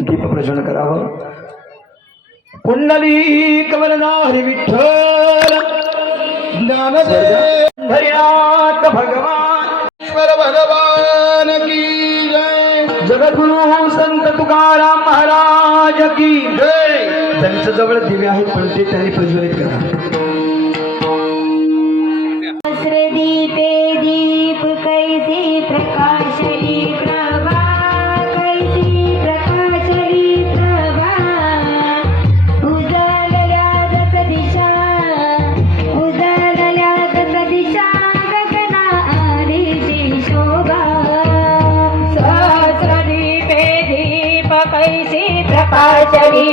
दीप प्रज्वलन करावं. कुंडली कमलना हरी विठ्ठल. ज्ञानदेव हरिनाथ भगवान. ईश्वर भगवान की जय. जगद्गुरु संत तुकाराम महाराज की जय. त्यांच्या जवळ दिवे आहेत पण ते त्यांनी प्रज्वलित करा. ಚಡಿ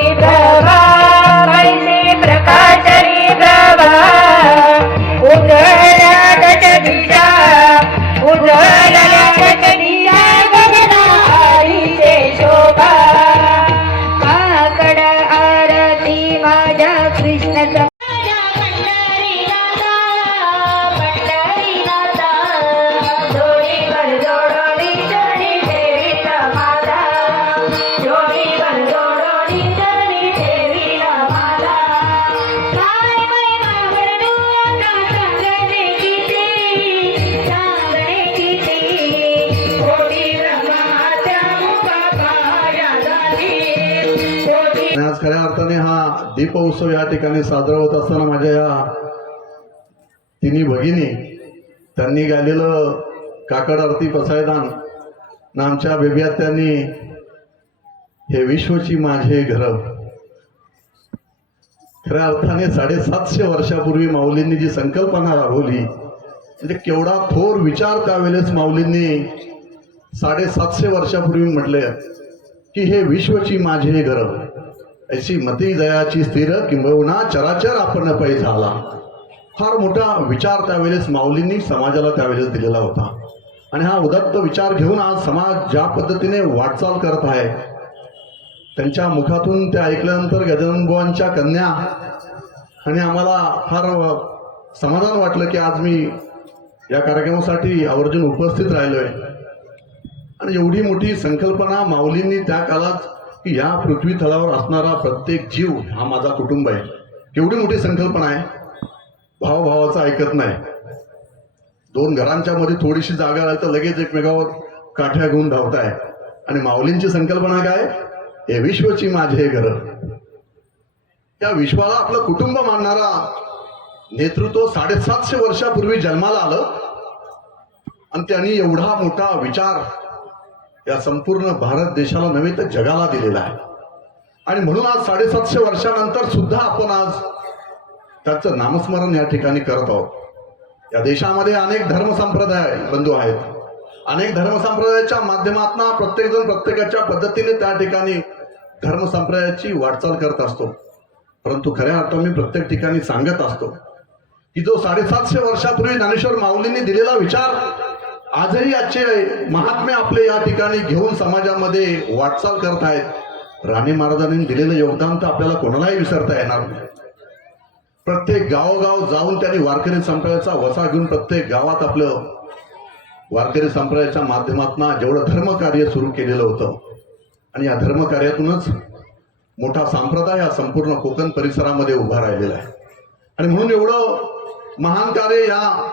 अर्थाने हा दीपउत्सव या ठिकाणी साजरा होत असताना माझ्या या तिन्ही भगिनी त्यांनी गायलेलं काकड आरती पसायदान ना आमच्या बेबियात त्यांनी हे विश्वची माझे घर. खऱ्या अर्थाने साडेसातशे वर्षापूर्वी माऊलींनी जी संकल्पना राबवली म्हणजे केवढा थोर विचार त्यावेळेस माऊलींनी साडेसातशे वर्षापूर्वी म्हटले की हे विश्वची माझे घर. अशी मती दयाची स्थिर किंबहुना चराचर आपण पै झाला. फार मोठा विचार त्यावेळेस माऊलींनी समाजाला त्यावेळेस दिलेला होता. आणि हा उदत्त विचार घेऊन आज समाज ज्या पद्धतीने वाटचाल करत आहे त्यांच्या मुखातून ते ऐकल्यानंतर गजाननबुवांच्या कन्या आणि आम्हाला फार समाधान वाटलं की आज मी या कार्यक्रमासाठी आवर्जून उपस्थित राहिलोय. आणि एवढी मोठी संकल्पना माऊलींनी त्या काळात की या पृथ्वी तलावर असणारा प्रत्येक जीव हा माझा कुटुंब आहे. एवढी मोठी संकल्पना आहे. भावभावाचं ऐकत नाही. दोन घरांच्या मध्ये थोडीशी जागा आली तर लगेच एकमेकावर काठ्या घेऊन धावताय. आणि माऊलींची संकल्पना काय? हे विश्वची माझे घर. या विश्वाला आपलं कुटुंब मानणारा नेतृत्व साडेसातशे वर्षापूर्वी जन्माला आलं. आणि त्यांनी एवढा मोठा विचार या संपूर्ण भारत देशाला नव्हे तर जगाला दिलेला आहे. आणि म्हणून आज साडेसातशे वर्षानंतर सुद्धा आपण आज त्याचं नामस्मरण या ठिकाणी करत आहोत. या देशामध्ये अनेक धर्मसंप्रदाय बंधू आहेत. अनेक धर्मसंप्रदायाच्या माध्यमातून प्रत्येकजण प्रत्येकाच्या पद्धतीने त्या ठिकाणी धर्मसंप्रदायाची वाटचाल करत असतो. परंतु खऱ्या अर्थाने मी प्रत्येक ठिकाणी सांगत असतो की जो साडेसातशे वर्षापूर्वी ज्ञानेश्वर माऊलींनी दिलेला विचार आजही आजचे महात्मे आपले या ठिकाणी घेऊन समाजामध्ये वाटचाल करत आहेत राणे महाराजांनी दिलेलं योगदान तर आपल्याला कोणालाही विसरता येणार नाही. प्रत्येक गावोगाव जाऊन त्यांनी वारकरी संप्रदायाचा वसा घेऊन प्रत्येक गावात आपलं वारकरी संप्रदायाच्या माध्यमातून जेवढं धर्मकार्य सुरू केलेलं होतं. आणि या धर्मकार्यातूनच मोठा संप्रदाय हा संपूर्ण कोकण परिसरामध्ये उभा राहिलेला आहे. आणि म्हणून एवढं महान कार्य या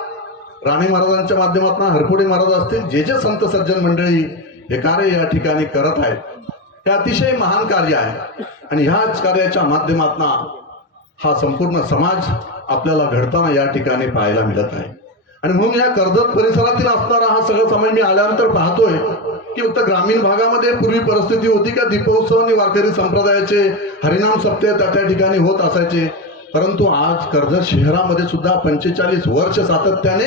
राणे महाराजांच्या माध्यमातून हरपुडे महाराज असतील जे जे संत सज्जन मंडळी हे कार्य या ठिकाणी करत आहेत हे अतिशय महान कार्य आहे. आणि ह्याच कार्याच्या माध्यमातून हा संपूर्ण समाज आपल्याला घडताना या ठिकाणी पाहायला मिळत आहे. आणि म्हणून या कर्जत परिसरातील असणारा हा सगळं समाज मी आल्यानंतर पाहतोय की फक्त ग्रामीण भागामध्ये पूर्वी परिस्थिती होती का दीपोत्सव आणि वारकरी संप्रदायाचे हरिनाम सप्ते त्या त्या ठिकाणी होत असायचे. परंतु आज कर्जत शहरामध्ये सुद्धा पंचेचाळीस वर्ष सातत्याने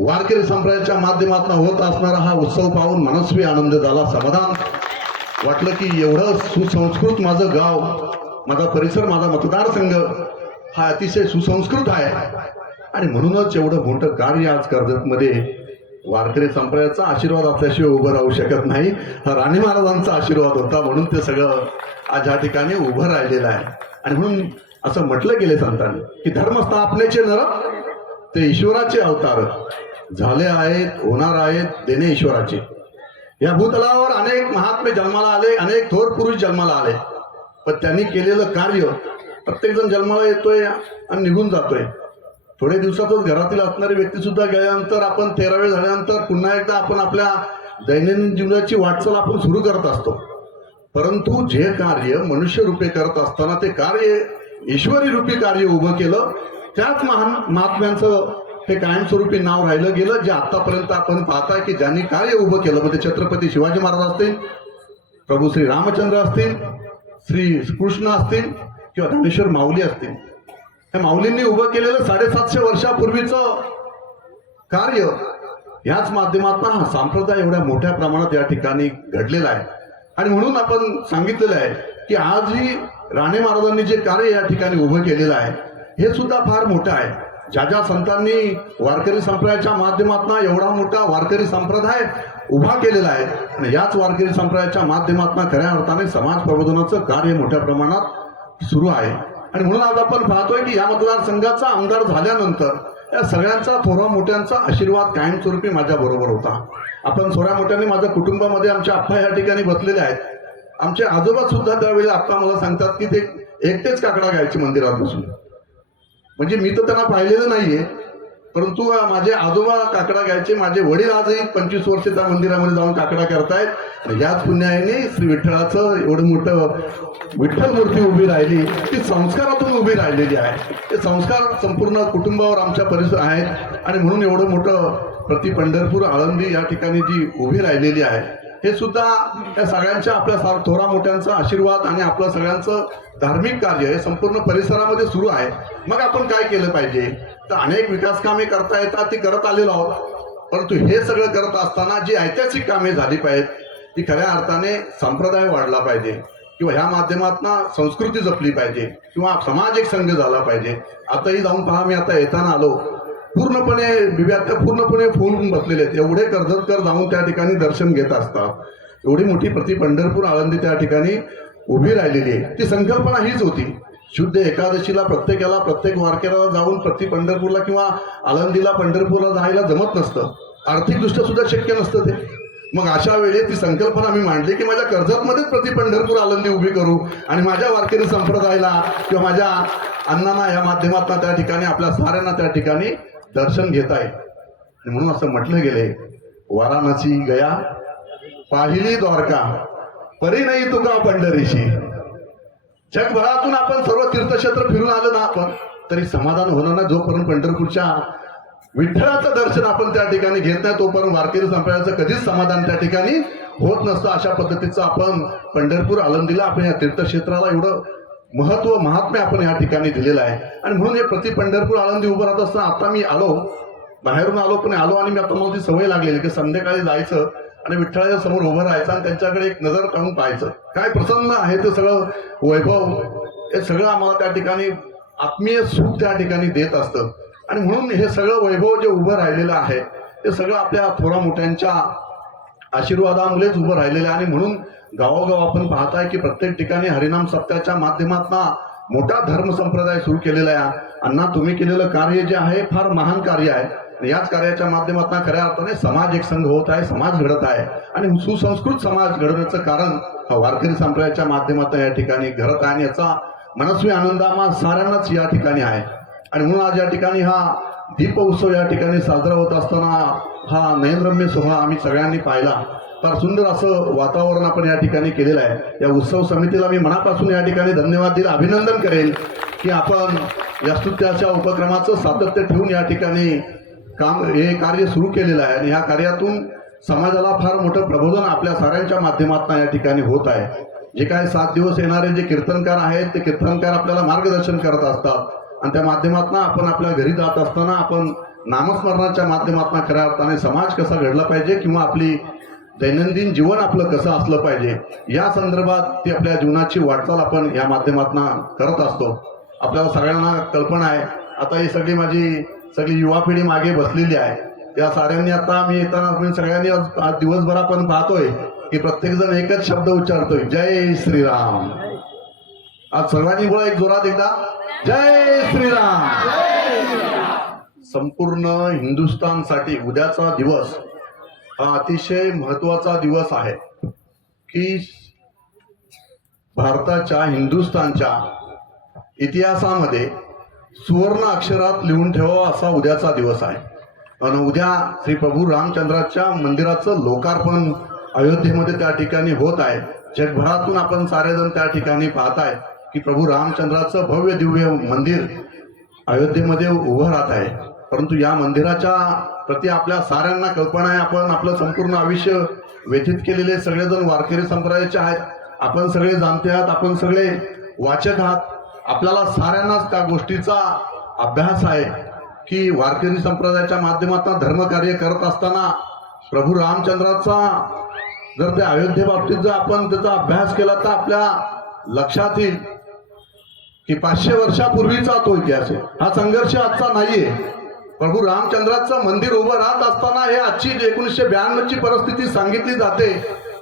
वारकरी संप्रदायाच्या माध्यमातून होत असणारा हा उत्सव पाहून मनस्वी आनंद झाला समाधान. वाटलं की एवढं सुसंस्कृत माझं गाव माझा परिसर माझा मतदारसंघ हा अतिशय सुसंस्कृत आहे. आणि म्हणूनच एवढं मोठं कार्य आज कर्जतमध्ये वारकरी संप्रदायाचा आशीर्वाद असल्याशिवाय उभं राहू शकत नाही. हा राणे महाराजांचा आशीर्वाद होता म्हणून ते सगळं आज या ठिकाणी उभं राहिलेलं आहे. आणि म्हणून असं म्हटलं गेले संतांनी की धर्मस्थापनेचे नर ते ईश्वराचे अवतार. झाले आहेत होणार आहेत देणे ईश्वराचे. या भूतलावर अनेक महात्मे जन्माला आले अनेक थोर पुरुष जन्माला आले. पण त्यांनी केलेलं कार्य प्रत्येकजण जन्माला येतोय आणि निघून जातोय. थोडे दिवसातच घरातील असणारी व्यक्ती सुद्धा गेल्यानंतर आपण तेरावे झाल्यानंतर पुन्हा एकदा आपण आपल्या दैनंदिन जीवनाची वाटचाल आपण सुरू करत असतो. परंतु जे कार्य मनुष्य रूपे करत असताना ते कार्य ईश्वरी रूपी कार्य उभं केलं त्याच महान महात्म्यांचं हे कायमस्वरूपी नाव राहिलं गेलं जे आतापर्यंत आपण पाहताय की ज्यांनी कार्य उभं केलं म्हणजे छत्रपती शिवाजी महाराज असतील प्रभू श्री रामचंद्र असतील श्री कृष्ण असतील किंवा ज्ञानेश्वर माऊली असतील. त्या माऊलींनी उभं केलेलं साडेसातशे वर्षापूर्वीचं कार्य याच माध्यमातून हा संप्रदाय एवढ्या मोठ्या प्रमाणात या ठिकाणी घडलेला आहे. आणि म्हणून आपण सांगितलेलं आहे की आजही राणे महाराजांनी जे कार्य या ठिकाणी उभं केलेलं आहे हे सुद्धा फार मोठं आहे. ज्या ज्या संतांनी वारकरी संप्रदायाच्या माध्यमातून एवढा मोठा वारकरी संप्रदाय उभा केलेला आहे आणि याच वारकरी संप्रदायाच्या माध्यमातून खऱ्या अर्थाने समाज प्रबोधनाचं कार्य मोठ्या प्रमाणात सुरू आहे. आणि म्हणून आज आपण पाहतोय की या मतदारसंघाचा आमदार झाल्यानंतर या सगळ्यांचा थोरा मोठ्यांचा आशीर्वाद कायमस्वरूपी माझ्या बरोबर होता. आपण थोड्या मोठ्यांनी माझ्या कुटुंबामध्ये आमच्या आप्पा या ठिकाणी बसलेले आहेत. आमचे आजोबा सुद्धा त्यावेळी आप्पा मला सांगतात की ते एकटेच काकडा घ्यायचे मंदिरात बसून. म्हणजे मी तर त्यांना पाहिलेलं नाहीये. परंतु माझे आजोबा काकडा घ्यायचे माझे वडील आजही पंचवीस वर्ष त्या मंदिरामध्ये जाऊन काकडा करतायत. आणि याच पुण्याने श्री विठ्ठलाचं एवढं मोठं विठ्ठल मूर्ती उभी राहिली ती संस्कारातून उभी राहिलेली आहे. ते संस्कार संपूर्ण कुटुंबावर आमच्या परिसर आहेत. आणि म्हणून एवढं मोठं प्रति पंढरपूर आळंदी या ठिकाणी जी उभी राहिलेली आहे हे सुद्धा या सगळ्यांच्या आपल्या सार थोरा मोठ्यांचा आशीर्वाद आणि आपलं सगळ्यांचं धार्मिक कार्य हे संपूर्ण परिसरामध्ये सुरू आहे. मग आपण काय केलं पाहिजे? तर अनेक विकास कामे करता येतात ती करत आलेलो आहोत. परंतु हे सगळं करत असताना जी ऐतिहासिक कामे झाली पाहिजेत ती खऱ्या अर्थाने संप्रदाय वाढला पाहिजे. किंवा ह्या माध्यमातून संस्कृती जपली पाहिजे. किंवा समाज एक संघ झाला पाहिजे. आताही जाऊन पहा मी आता येताना आलो. पूर्णपणे बिब्यात पूर्णपणे फुलून बसलेले आहेत. एवढे कर्जतकर जाऊन त्या ठिकाणी दर्शन घेत असतात. एवढी मोठी प्रति पंढरपूर आळंदी त्या ठिकाणी उभी राहिलेली आहे. ती संकल्पना हीच होती. शुद्ध एकादशीला प्रत्येकाला प्रत्येक वारकऱ्याला जाऊन प्रति पंढरपूरला किंवा आळंदीला पंढरपूरला जायला जमत नसतं. आर्थिकदृष्ट्या सुद्धा शक्य नसतं ते. मग अशा वेळी ती संकल्पना मी मांडली की माझ्या कर्जतमध्येच प्रति पंढरपूर आळंदी उभी करू आणि माझ्या वारकरी संप्रदायाला किंवा माझ्या अण्णांना या माध्यमातून त्या ठिकाणी आपल्या साऱ्यांना त्या ठिकाणी दर्शन घेत आहे आणि म्हणून असं म्हटलं गेले वाराणसी गया पाहिली द्वारका परी नाही तुका पंढरीशी? जगभरातून आपण सर्व तीर्थक्षेत्र फिरून आलं ना आपण तरी समाधान होणार ना जोपर्यंत पंढरपूरच्या विठ्ठलाचं दर्शन आपण त्या ठिकाणी घेत नाही तोपर्यंत वारकरी संप्रदायाचं कधीच समाधान त्या ठिकाणी होत नसतं. अशा पद्धतीचं आपण पंढरपूर आळंदीला आपण या तीर्थक्षेत्राला एवढं महत्त्व महात्म्य आपण या ठिकाणी दिलेलं आहे. आणि म्हणून हे प्रति पंढरपूर आळंदी उभं राहत असताना आता मी आलो. बाहेरून आलो पण आलो आणि मी आता मला ती सवय लागलेली की संध्याकाळी जायचं आणि विठ्ठलाच्या समोर उभं राहायचं आणि त्यांच्याकडे एक नजर काढून पाहायचं. काय प्रसन्न आहे ते सगळं वैभव? हे सगळं आम्हाला त्या ठिकाणी आत्मीय सुख त्या ठिकाणी देत असतं. आणि म्हणून हे सगळं वैभव जे उभं राहिलेलं आहे ते सगळं आपल्या थोरा मोठ्यांच्या आशीर्वादामुळेच उभं राहिलेलं आहे आणि म्हणून गावोगाव आपण पाहताय की प्रत्येक ठिकाणी हरिनाम सप्त्याच्या माध्यमातून मोठा धर्म संप्रदाय सुरू केलेला आहे. अण्णा तुम्ही केलेलं कार्य जे आहे फार महान कार्य आहे. याच कार्याच्या माध्यमातून खऱ्या अर्थाने समाज एक संघ होत आहे समाज घडत आहे. आणि सुसंस्कृत समाज घडवण्याचं कारण हा वारकरी संप्रदायाच्या माध्यमातून या ठिकाणी घडत आहे आणि याचा मनस्वी आनंद साऱ्यांनाच या ठिकाणी आहे. आणि म्हणून आज या ठिकाणी हा दीप उत्सव या ठिकाणी साजरा होत असताना हा नयनरम्य सोहळा आम्ही सगळ्यांनी पाहिला. फार सुंदर असं वातावरण आपण या ठिकाणी केलेलं आहे. या उत्सव समितीला मी मनापासून या ठिकाणी धन्यवाद दिला अभिनंदन करेल की आपण या स्तुत्याच्या उपक्रमाचं सातत्य ठेवून या ठिकाणी काम हे कार्य सुरू केलेलं आहे. आणि ह्या कार्यातून समाजाला फार मोठं प्रबोधन आपल्या साऱ्यांच्या माध्यमातून या ठिकाणी होत आहे. जे काय सात दिवस येणारे जे कीर्तनकार आहेत ते कीर्तनकार आपल्याला मार्गदर्शन करत असतात. आणि त्या माध्यमातून आपण आपल्या घरी जात असताना आपण नामस्मरणाच्या माध्यमातून खऱ्या अर्थाने समाज कसा घडला पाहिजे किंवा आपली दैनंदिन जीवन आपलं कसं असलं पाहिजे या संदर्भात ती आपल्या जीवनाची वाटचाल आपण या माध्यमातून करत असतो. आपल्याला सगळ्यांना कल्पना आहे. आता ही सगळी माझी सगळी युवा पिढी मागे बसलेली आहे. त्या साऱ्यांनी आता मी येताना आपण सगळ्यांनी आज आज दिवसभर आपण पाहतोय की प्रत्येकजण एकच शब्द उच्चारतोय जय श्रीराम. आज सर्वांनी बोला एक जोरात एकदा. जय श्रीराम. संपूर्ण हिंदुस्थानसाठी उद्याचा दिवस हा अतिशय महत्त्वाचा दिवस आहे की भारताच्या हिंदुस्थानच्या इतिहासामध्ये सुवर्ण अक्षरात लिहून ठेवावा असा उद्याचा दिवस आहे. आणि उद्या श्री प्रभू रामचंद्राच्या मंदिराचं लोकार्पण अयोध्येमध्ये त्या ठिकाणी होत आहे. जगभरातून आपण सारेजण त्या ठिकाणी पाहताय. की प्रभू रामचंद्राचं भव्य दिव्य मंदिर अयोध्येमध्ये उभं राहत आहे. परंतु या मंदिराच्या प्रति आपल्या साऱ्यांना कल्पना आहे. आपण आपलं संपूर्ण आयुष्य व्यतीत केलेले सगळेजण वारकरी संप्रदायाचे आहेत. आपण सगळे जाणते आहात. आपण सगळे वाचक आहात. आपल्याला साऱ्यांनाच त्या गोष्टीचा अभ्यास आहे की वारकरी संप्रदायाच्या माध्यमातून धर्मकार्य करत असताना प्रभू रामचंद्राचा जर त्या अयोध्येबाबतीत जर आपण त्याचा अभ्यास केला तर आपल्या लक्षात येईल की पाचशे वर्षापूर्वीचा तो इतिहास आहे. हा संघर्ष आजचा नाहीये. प्रभू रामचंद्राचं मंदिर उभं राहत असताना हे आजची एकोणीसशे ब्याण्णवची परिस्थिती सांगितली जाते.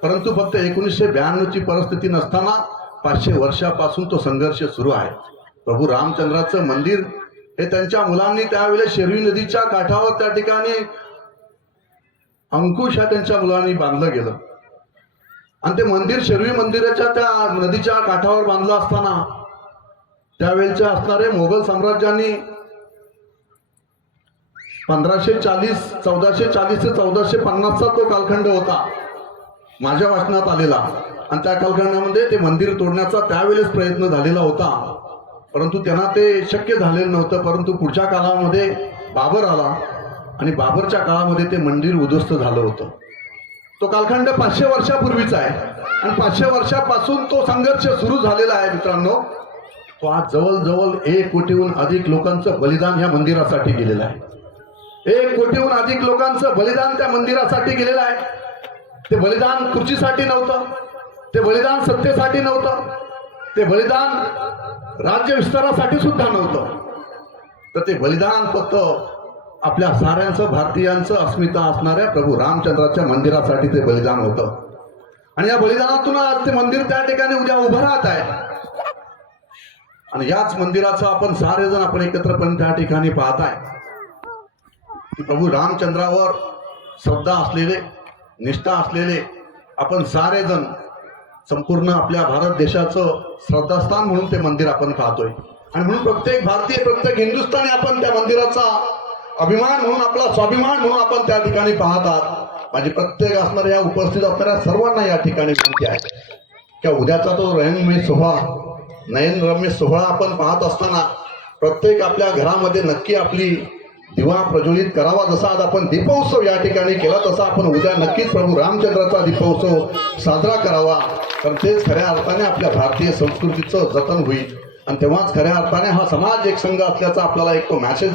परंतु फक्त एकोणीसशे ब्याण्णवची परिस्थिती नसताना पाचशे वर्षापासून तो संघर्ष सुरू आहे. प्रभू रामचंद्राचं मंदिर हे त्यांच्या मुलांनी त्यावेळेस शेरवी नदीच्या काठावर त्या ठिकाणी अंकुश हा त्यांच्या मुलांनी बांधलं गेलं. आणि ते मंदिर शेरवी मंदिराच्या त्या नदीच्या काठावर बांधलं असताना त्यावेळच्या असणारे मोगल साम्राज्यांनी पंधराशे चाळीस चौदाशे चाळीस ते चौदाशे पन्नासचा तो कालखंड होता माझ्या वाचनात आलेला. आणि त्या कालखंडामध्ये ते मंदिर तोडण्याचा त्यावेळेस प्रयत्न झालेला होता. परंतु त्यांना ते शक्य झालेलं नव्हतं परंतु पुढच्या काळामध्ये बाबर आला आणि बाबरच्या काळामध्ये ते मंदिर उद्ध्वस्त झालं होतं. तो कालखंड पाचशे वर्षापूर्वीचा आहे. आणि पाचशे वर्षापासून तो संघर्ष सुरू झालेला आहे मित्रांनो. तो आज जवळजवळ एक कोटीहून अधिक लोकांचं बलिदान या मंदिरासाठी गेलेलं आहे. एक कोटीहून अधिक लोकांचं बलिदान त्या मंदिरासाठी गेलेलं आहे. ते बलिदान खुर्चीसाठी नव्हतं ते बलिदान सत्तेसाठी नव्हतं ते बलिदान राज्य विस्तारासाठी सुद्धा नव्हतं. तर ते बलिदान फक्त आपल्या साऱ्यांचं भारतीयांचं अस्मिता असणाऱ्या प्रभू रामचंद्राच्या मंदिरासाठी ते बलिदान होतं. आणि या बलिदानातून आज ते मंदिर त्या ठिकाणी उद्या उभं राहत आहे. आणि याच मंदिराचं आपण सारेजण आपण एकत्रपणे त्या ठिकाणी पाहताय. की प्रभू रामचंद्रावर श्रद्धा असलेले निष्ठा असलेले आपण सारेजण संपूर्ण आपल्या भारत देशाचं श्रद्धास्थान म्हणून ते मंदिर आपण पाहतोय. आणि म्हणून प्रत्येक भारतीय प्रत्येक हिंदुस्थानी आपण त्या मंदिराचा अभिमान म्हणून आपला स्वाभिमान म्हणून आपण त्या ठिकाणी पाहत आहात. माझी प्रत्येक असणाऱ्या या उपस्थित असणाऱ्या सर्वांना या ठिकाणी विनंती आहे. किंवा उद्याचा तो रयनमय सोहळा नयनरम्य सोहळा आपण पाहत असताना प्रत्येक आपल्या घरामध्ये नक्की आपली दिवा प्रज्वलित करावा जसा आज आपण दीपोत्सव या ठिकाणी केला तसा आपण उद्या नक्कीच प्रभू रामचंद्राचा दीपोत्सव साजरा करावा. कारण तेच खऱ्या अर्थाने आपल्या भारतीय संस्कृतीचं जतन होईल. आणि तेव्हाच खऱ्या अर्थाने हा समाज एक संघ असल्याचा आपल्याला एक तो मॅसेज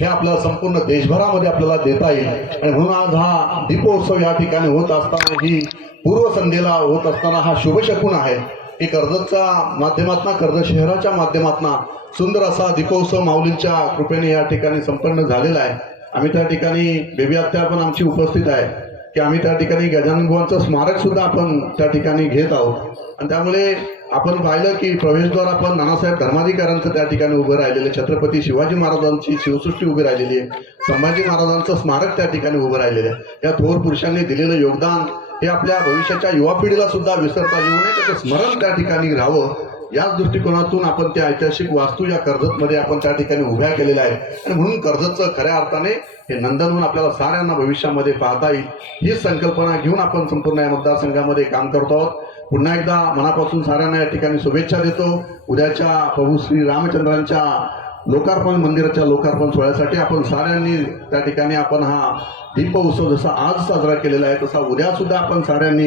हे आपल्याला संपूर्ण देशभरामध्ये आपल्याला देता येईल. आणि म्हणून आज हा दीपोत्सव या ठिकाणी होत असताना ही पूर्वसंध्येला होत असताना हा शुभशकून आहे. की कर्जतच्या माध्यमातून कर्जत शहराच्या माध्यमातून सुंदर असा दीपोत्सव माऊलींच्या कृपेने या ठिकाणी संपन्न झालेला आहे. आम्ही त्या ठिकाणी बेबी आत्या पण आमची उपस्थित आहे. की आम्ही त्या ठिकाणी गजाननबुवांचं स्मारक सुद्धा आपण त्या ठिकाणी घेत आहोत. आणि त्यामुळे आपण पाहिलं की प्रवेशद्वार आपण नानासाहेब धर्माधिकाऱ्यांचं त्या ठिकाणी उभं राहिलेलं छत्रपती शिवाजी महाराजांची शिवसृष्टी उभी राहिलेली आहे. संभाजी महाराजांचं स्मारक त्या ठिकाणी उभं राहिलेलं आहे. या थोर पुरुषांनी दिलेलं योगदान हे आपल्या भविष्याच्या युवा पिढीला सुद्धा विसरता येऊ नये त्याचं स्मरण त्या ठिकाणी राहावं. याच दृष्टिकोनातून आपण त्या ऐतिहासिक वास्तू या कर्जतमध्ये आपण त्या ठिकाणी उभ्या केलेल्या आहेत. आणि म्हणून कर्जतचं खऱ्या अर्थाने हे नंदनवन आपल्याला साऱ्यांना भविष्यामध्ये पाहता येईल. ही संकल्पना घेऊन आपण संपूर्ण या मतदारसंघामध्ये काम करतो आहोत. पुन्हा एकदा मनापासून साऱ्यांना या ठिकाणी शुभेच्छा देतो. उद्याच्या प्रभू श्री रामचंद्रांच्या लोकार्पण मंदिराच्या लोकार्पण सोहळ्यासाठी आपण साऱ्यांनी त्या ठिकाणी आपण हा दीप उत्सव जसा आज साजरा केलेला आहे तसा उद्या सुद्धा आपण साऱ्यांनी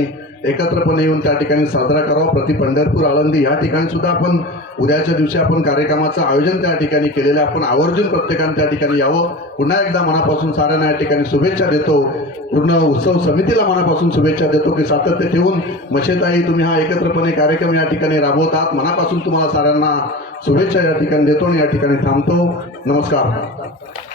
एकत्रपणे येऊन त्या ठिकाणी साजरा करावा. प्रति पंढरपूर आळंदी या ठिकाणी सुद्धा आपण उद्याच्या दिवशी आपण कार्यक्रमाचं आयोजन त्या ठिकाणी केलेलं आहे. आपण आवर्जून प्रत्येकाने त्या ठिकाणी यावं. पुन्हा एकदा मनापासून साऱ्यांना या ठिकाणी शुभेच्छा देतो. पूर्ण उत्सव समितीला मनापासून शुभेच्छा देतो की सातत्य ठेवून मशेताई तुम्ही हा एकत्रपणे कार्यक्रम या ठिकाणी राबवतात. मनापासून तुम्हाला साऱ्यांना शुभेच्छा या ठिकाणी देतो आणि या ठिकाणी थांबतो. नमस्कार.